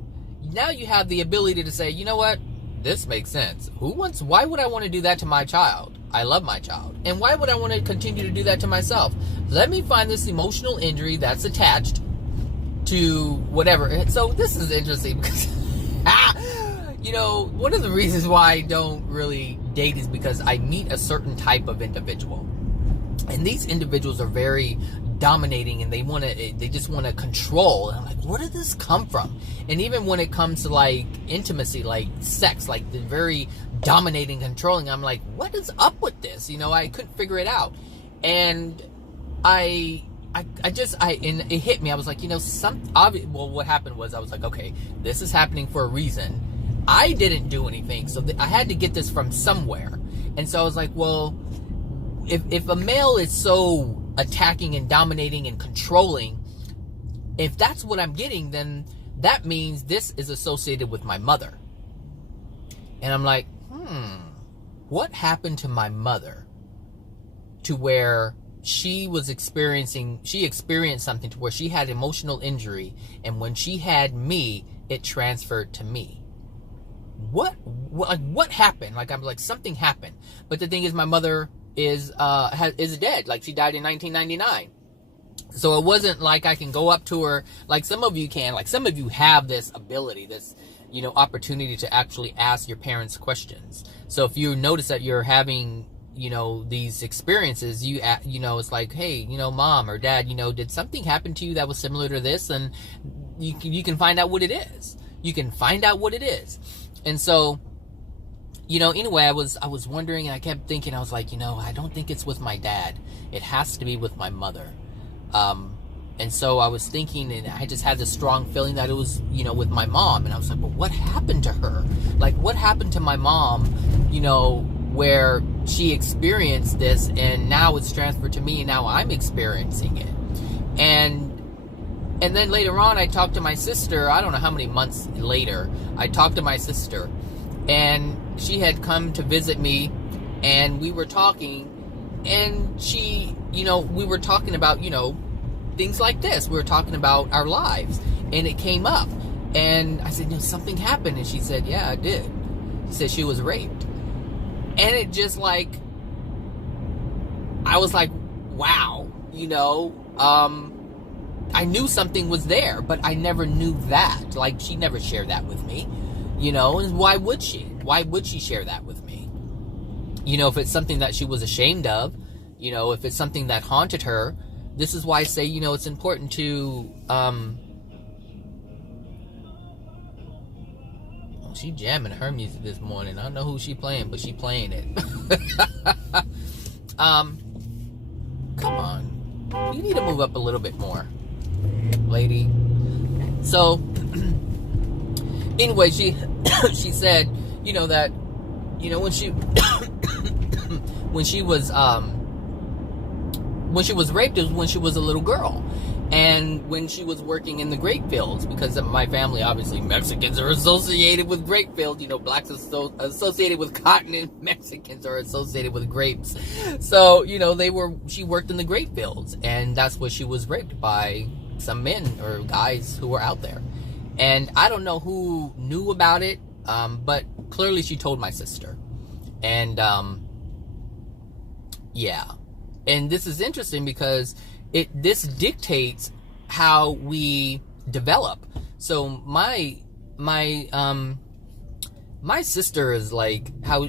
now you have the ability to say, you know what? This makes sense. Why would I want to do that to my child? I love my child. And why would I want to continue to do that to myself? Let me find this emotional injury that's attached to whatever. So this is interesting because, one of the reasons why I don't really date is because I meet a certain type of individual. And these individuals are very dominating, and they just want to control. And I'm like, where did this come from? And even when it comes to like intimacy, like sex, like the very dominating, controlling, I'm like, what is up with this? I couldn't figure it out. And and it hit me. I was like, what happened was I was like, okay, this is happening for a reason. I didn't do anything, so I had to get this from somewhere. And so I was like, well, if a male is so attacking and dominating and controlling, if that's what I'm getting, then that means this is associated with my mother. And I'm like, what happened to my mother to where she experienced something to where she had emotional injury, and when she had me, it transferred to me. What happened? Like, I'm like, something happened. But the thing is, my mother is dead. Like, she died in 1999. So it wasn't like I can go up to her like some of you can. Like, some of you have this ability, this opportunity to actually ask your parents questions. So if you notice that you're having these experiences, it's like, hey, mom or dad, did something happen to you that was similar to this? And you can find out what it is. You can find out what it is. And so, anyway, I was wondering, and I kept thinking, I was like, I don't think it's with my dad. It has to be with my mother. And so I was thinking, and I just had this strong feeling that it was, with my mom. And I was like, well, what happened to her? Like, what happened to my mom, where she experienced this, and now it's transferred to me, and now I'm experiencing it. And then later on, I talked to my sister. I don't know how many months later, I talked to my sister, and she had come to visit me, and we were talking, and she, we were talking about, things like this. We were talking about our lives, and it came up, and I said, something happened, and she said, yeah, it did. She said she was raped. And it just like, I was like, wow, I knew something was there, but I never knew that. Like, she never shared that with me, and why would she? Why would she share that with me? If it's something that she was ashamed of, if it's something that haunted her, this is why I say, it's important to, she jamming her music this morning. I don't know who she playing, but she playing it. Come on. You need to move up a little bit more, lady. So, anyway, she said, that, when she was raped, it was when she was a little girl. And when she was working in the grape fields, because of my family, obviously, Mexicans are associated with grape fields. Blacks are associated with cotton, and Mexicans are associated with grapes. So, she worked in the grape fields, and that's where she was raped by some men or guys who were out there. And I don't know who knew about it, but clearly she told my sister. And, yeah. And this is interesting because this dictates how we develop. So my my sister is like how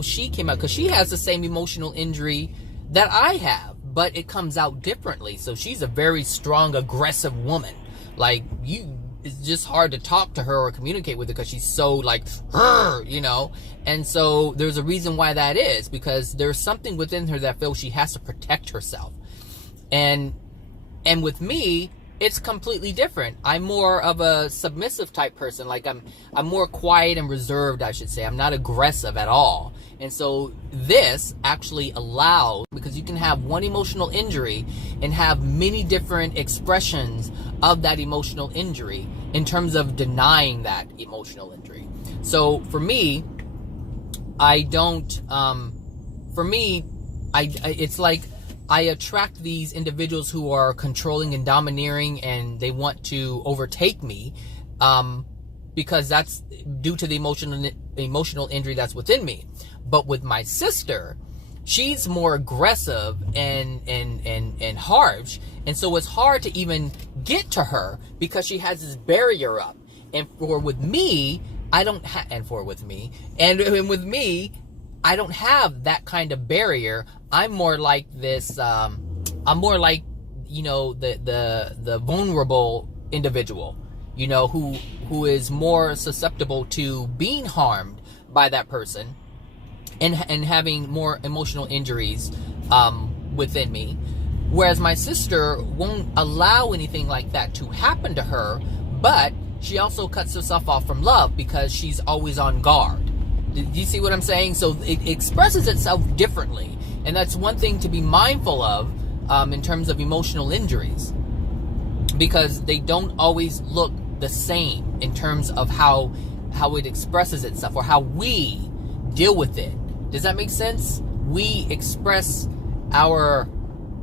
she came out, because she has the same emotional injury that I have, but it comes out differently. So she's a very strong, aggressive woman. Like, it's just hard to talk to her or communicate with her because she's so like, you know. And so there's a reason why that is, because there's something within her that feels she has to protect herself. And with me, it's completely different. I'm more of a submissive type person. Like, I'm more quiet and reserved, I should say. I'm not aggressive at all. And so this actually allows, because you can have one emotional injury and have many different expressions of that emotional injury in terms of denying that emotional injury. So for me, it's like I attract these individuals who are controlling and domineering, and they want to overtake me, because that's due to the emotional injury that's within me. But with my sister, she's more aggressive and harsh, and so it's hard to even get to her because she has this barrier up. And with me, I don't have that kind of barrier. I'm more like this. I'm more like, you know, the vulnerable individual, you know, who is more susceptible to being harmed by that person, and having more emotional injuries within me. Whereas my sister won't allow anything like that to happen to her, but she also cuts herself off from love because she's always on guard. Do you see what I'm saying? So it expresses itself differently. And that's one thing to be mindful of in terms of emotional injuries, because they don't always look the same in terms of how it expresses itself or how we deal with it. Does that make sense? We express our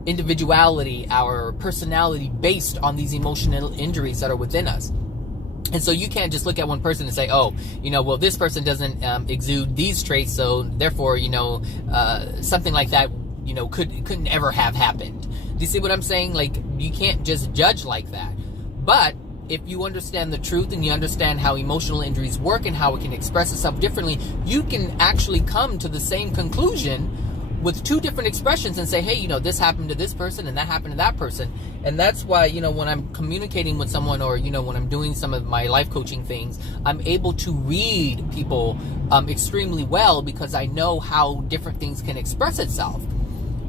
individuality, our personality based on these emotional injuries that are within us. And so you can't just look at one person and say, oh, you know, well, this person doesn't exude these traits, so therefore, you know, something like that, you know, couldn't ever have happened. Do you see what I'm saying? Like, you can't just judge like that. But if you understand the truth and you understand how emotional injuries work and how it can express itself differently, you can actually come to the same conclusion with two different expressions and say, hey, you know, this happened to this person and that happened to that person. And that's why, you know, when I'm communicating with someone, or, you know, when I'm doing some of my life coaching things, I'm able to read people extremely well, because I know how different things can express itself.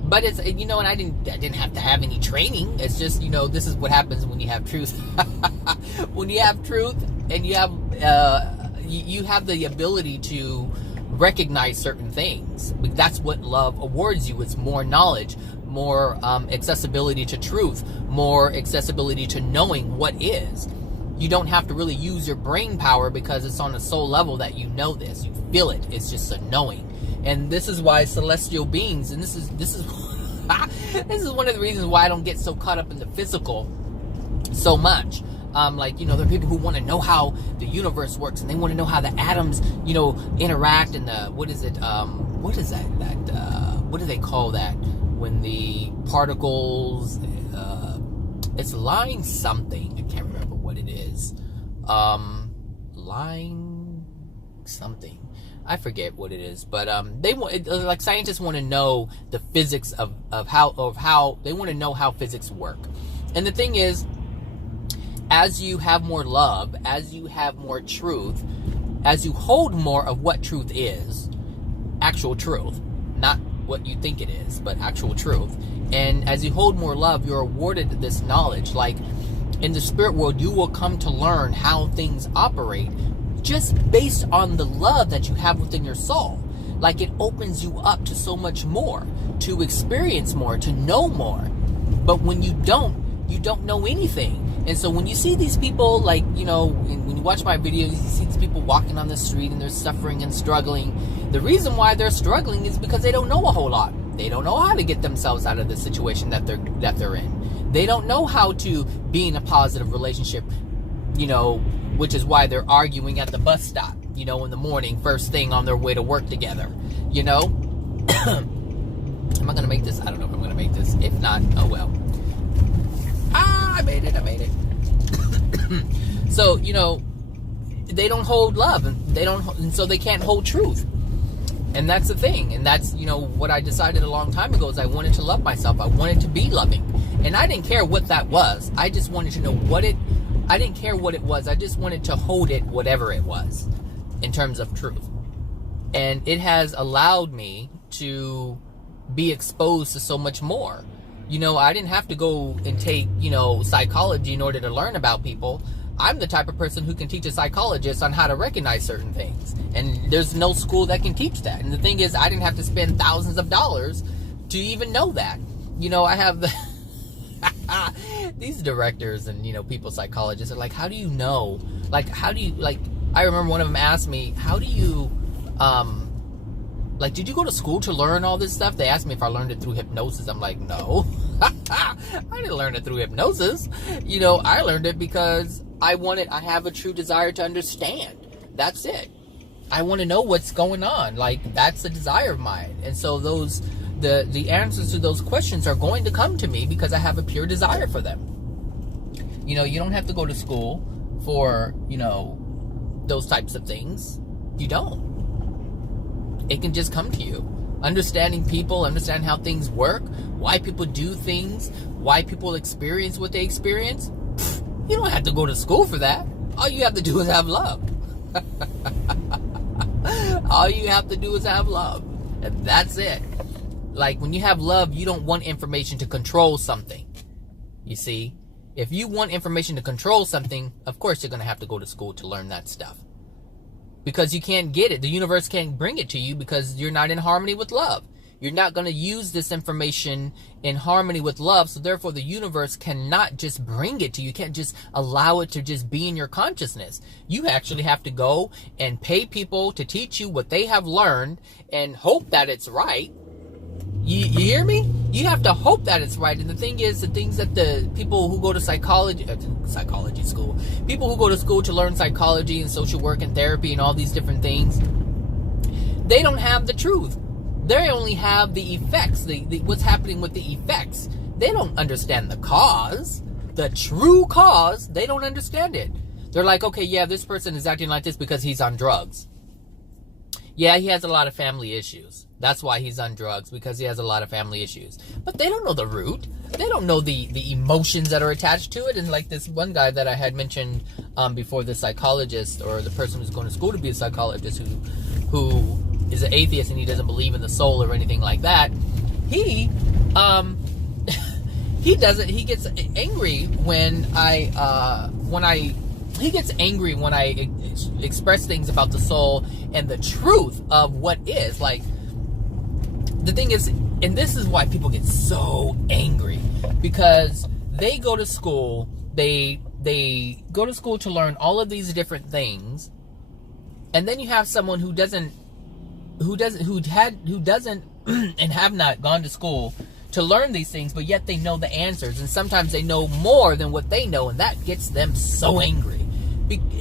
But it's, you know, and I didn't have to have any training. It's just, you know, this is what happens when you have truth. When you have truth and you have the ability to recognize certain things. That's what love awards you. It's more knowledge, more accessibility to truth, more accessibility to knowing what is. You don't have to really use your brain power, because it's on a soul level that you know this. You feel it. It's just a knowing. And this is why celestial beings, and this is this is one of the reasons why I don't get so caught up in the physical so much. Like, you know, there are people who want to know how the universe works, and they want to know how the atoms, you know, interact, and what do they call that when the particles, it's line something, I can't remember what it is, line something, I forget what it is, but like scientists want to know the physics of how they want to know how physics work. And the thing is, as you have more love, as you have more truth, as you hold more of what truth is, actual truth, not what you think it is, but actual truth, and as you hold more love, you're awarded this knowledge. Like, in the spirit world, you will come to learn how things operate just based on the love that you have within your soul. Like, it opens you up to so much more, to experience more, to know more. But when you don't know anything. And so when you see these people, like, you know, when you watch my videos, you see these people walking on the street and they're suffering and struggling. The reason why they're struggling is because they don't know a whole lot. They don't know how to get themselves out of the situation that they're in. They don't know how to be in a positive relationship, you know, which is why they're arguing at the bus stop, you know, in the morning, first thing on their way to work together, you know. Am I going to make this? I don't know if I'm going to make this. If not, oh well. I made it. So, you know, they don't hold love, and so they can't hold truth. And that's the thing. And that's, what I decided a long time ago is I wanted to love myself. I wanted to be loving. And I didn't care what that was. I just wanted to know I didn't care what it was. I just wanted to hold it, whatever it was, in terms of truth. And it has allowed me to be exposed to so much more. I didn't have to go and take, psychology in order to learn about people. I'm the type of person who can teach a psychologist on how to recognize certain things. And there's no school that can teach that. And the thing is, I didn't have to spend thousands of dollars to even know that. I have these directors and, people, psychologists are like, how do you know? I remember one of them asked me, how do you, did you go to school to learn all this stuff? They asked me if I learned it through hypnosis. I'm like, no. I didn't learn it through hypnosis. I learned it because I have a true desire to understand. That's it. I want to know what's going on. That's a desire of mine. And so the answers to those questions are going to come to me because I have a pure desire for them. You don't have to go to school for, those types of things. You don't. It can just come to you. Understanding people, understand how things work, why people do things, why people experience what they experience. You don't have to go to school for that. All you have to do is have love. All you have to do is have love. And that's it. When you have love, you don't want information to control something. You see? If you want information to control something, of course you're going to have to go to school to learn that stuff. Because you can't get it. The universe can't bring it to you because you're not in harmony with love. You're not going to use this information in harmony with love. So therefore, the universe cannot just bring it to you. You can't just allow it to just be in your consciousness. You actually have to go and pay people to teach you what they have learned and hope that it's right. You hear me? You have to hope that it's right. And the thing is, the things that the people who go to psychology school, people who go to school to learn psychology and social work and therapy and all these different things, they don't have the truth. They only have the effects, what's happening with the effects. They don't understand the cause, the true cause. They don't understand it. They're like, okay, yeah, this person is acting like this because he's on drugs. Yeah, he has a lot of family issues. That's why he's on drugs, because he has a lot of family issues. But they don't know the root. They don't know the emotions that are attached to it. And like this one guy that I had mentioned before, the psychologist, or the person who's going to school to be a psychologist, who is an atheist and he doesn't believe in the soul or anything like that. He gets angry when he gets angry when I express things about the soul and the truth of what is. The thing is, and this is why people get so angry, because they go to school, they go to school to learn all of these different things, and then you have someone who doesn't and have not gone to school to learn these things, but yet they know the answers, and sometimes they know more than what they know, and that gets them so angry.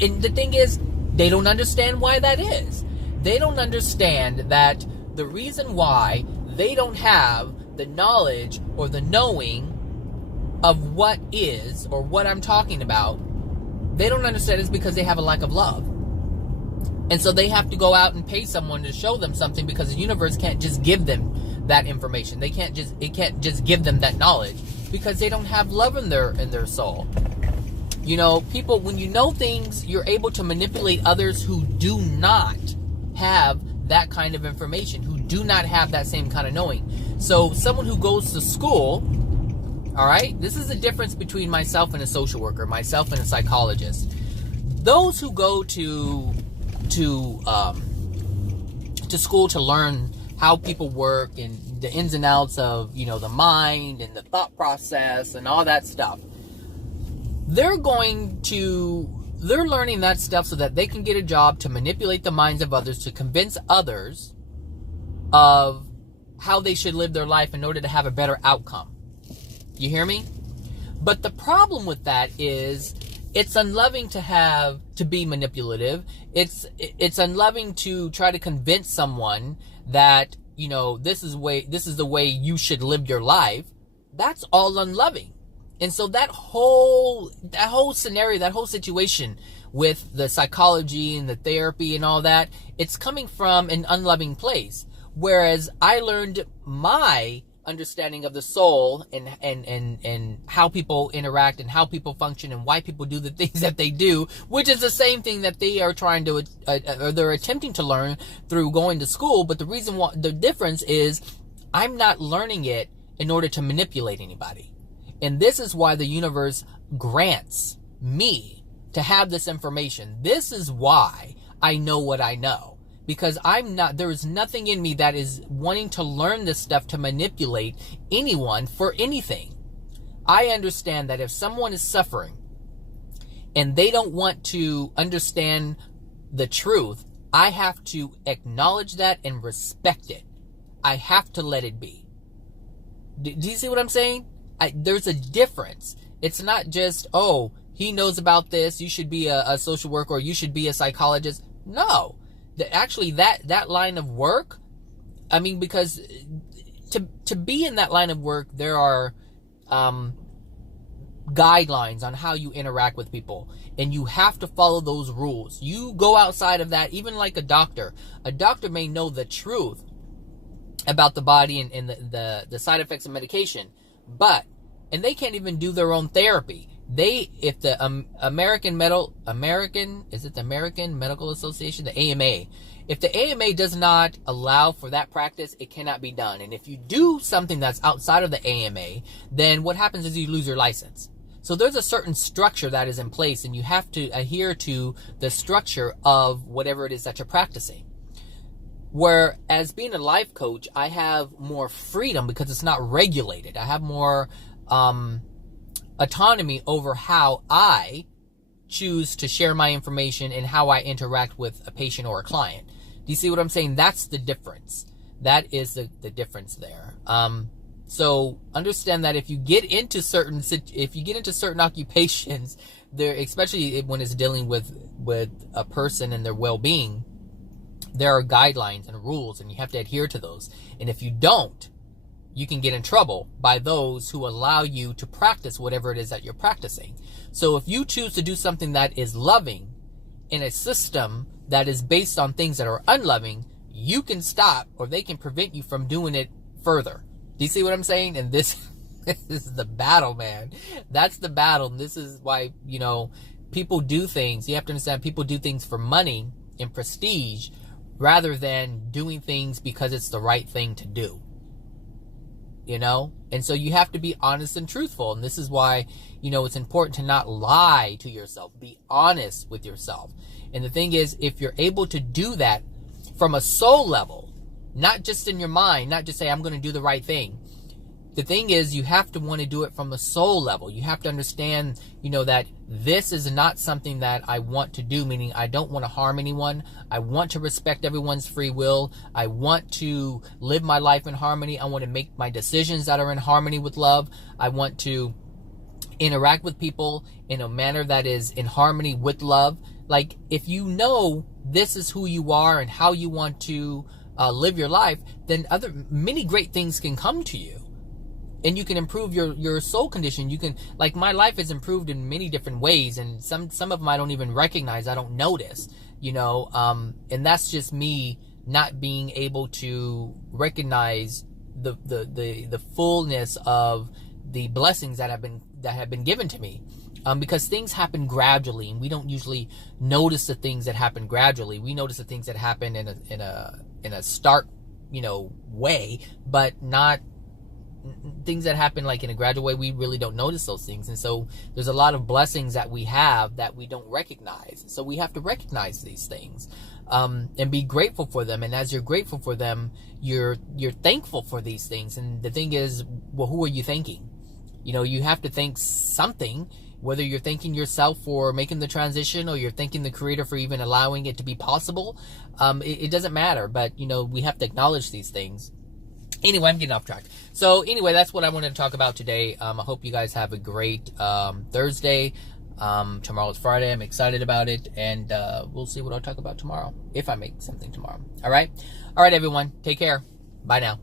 And the thing is, they don't understand why that is. They don't understand that the reason why they don't have the knowledge or the knowing of what is, or what I'm talking about, they don't understand is because they have a lack of love. And so they have to go out and pay someone to show them something, because the universe can't just give them that information. It can't just give them that knowledge, because they don't have love in their soul. People, when you know things, you're able to manipulate others who do not have that kind of information, who do not have that same kind of knowing. So someone who goes to school, all right, this is the difference between myself and a social worker, myself and a psychologist. Those who go to school to learn how people work and the ins and outs of, the mind and the thought process and all that stuff, they're learning that stuff so that they can get a job to manipulate the minds of others, to convince others of how they should live their life in order to have a better outcome. You hear me? But the problem with that is, it's unloving to be manipulative. It's unloving to try to convince someone that, this is the way you should live your life. That's all unloving. And so that whole scenario, that whole situation with the psychology and the therapy and all that, it's coming from an unloving place. Whereas I learned my understanding of the soul and how people interact and how people function and why people do the things that they do, which is the same thing that they are trying to, or they're attempting to learn through going to school. But the reason why, the difference is I'm not learning it in order to manipulate anybody. And this is why the universe grants me to have this information. This is why I know what I know. Because there is nothing in me that is wanting to learn this stuff to manipulate anyone for anything. I understand that if someone is suffering and they don't want to understand the truth, I have to acknowledge that and respect it. I have to let it be. Do you see what I'm saying? There's a difference. It's not just, oh, he knows about this, you should be a social worker or you should be a psychologist. No. Actually, that line of work, I mean, because to be in that line of work, there are guidelines on how you interact with people, and you have to follow those rules. You go outside of that, even like a doctor may know the truth about the body and the side effects of medication, and they can't even do their own therapy. If the American Medical Association, the AMA, if the AMA does not allow for that practice, it cannot be done. And if you do something that's outside of the AMA, then what happens is you lose your license. So there's a certain structure that is in place, and you have to adhere to the structure of whatever it is that you're practicing. Whereas being a life coach, I have more freedom because it's not regulated. I have more autonomy over how I choose to share my information and how I interact with a patient or a client. Do you see what I'm saying? That's the difference. That is the difference there. So understand that if you get into certain occupations, there, especially when it's dealing with a person and their well-being, there are guidelines and rules, and you have to adhere to those. And if you don't, you can get in trouble by those who allow you to practice whatever it is that you're practicing. So if you choose to do something that is loving in a system that is based on things that are unloving, you can stop, or they can prevent you from doing it further. Do you see what I'm saying? And this is the battle, man. That's the battle. And this is why, people do things. You have to understand, people do things for money and prestige rather than doing things because it's the right thing to do. And so you have to be honest and truthful. And this is why, it's important to not lie to yourself. Be honest with yourself. And the thing is, if you're able to do that from a soul level, not just in your mind, not just say, I'm going to do the right thing. The thing is, you have to want to do it from the soul level. You have to understand, that this is not something that I want to do, meaning I don't want to harm anyone. I want to respect everyone's free will. I want to live my life in harmony. I want to make my decisions that are in harmony with love. I want to interact with people in a manner that is in harmony with love. Like, if you know this is who you are and how you want to live your life, then many great things can come to you. And you can improve your soul condition. You can, like, my life has improved in many different ways, and some of them I don't even recognize. I don't notice, and that's just me not being able to recognize the fullness of the blessings that have been given to me, because things happen gradually, and we don't usually notice the things that happen gradually. We notice the things that happen in a stark, way, but not things that happen like in a gradual way. We really don't notice those things. And so there's a lot of blessings that we have that we don't recognize. So we have to recognize these things, and be grateful for them. And as you're grateful for them, you're thankful for these things. And the thing is, well, who are you thanking? You have to thank something, whether you're thanking yourself for making the transition or you're thanking the Creator for even allowing it to be possible. It doesn't matter, but we have to acknowledge these things. Anyway, I'm getting off track. So anyway, that's what I wanted to talk about today. I hope you guys have a great Thursday. Tomorrow's Friday. I'm excited about it. And we'll see what I'll talk about tomorrow, if I make something tomorrow. All right, everyone. Take care. Bye now.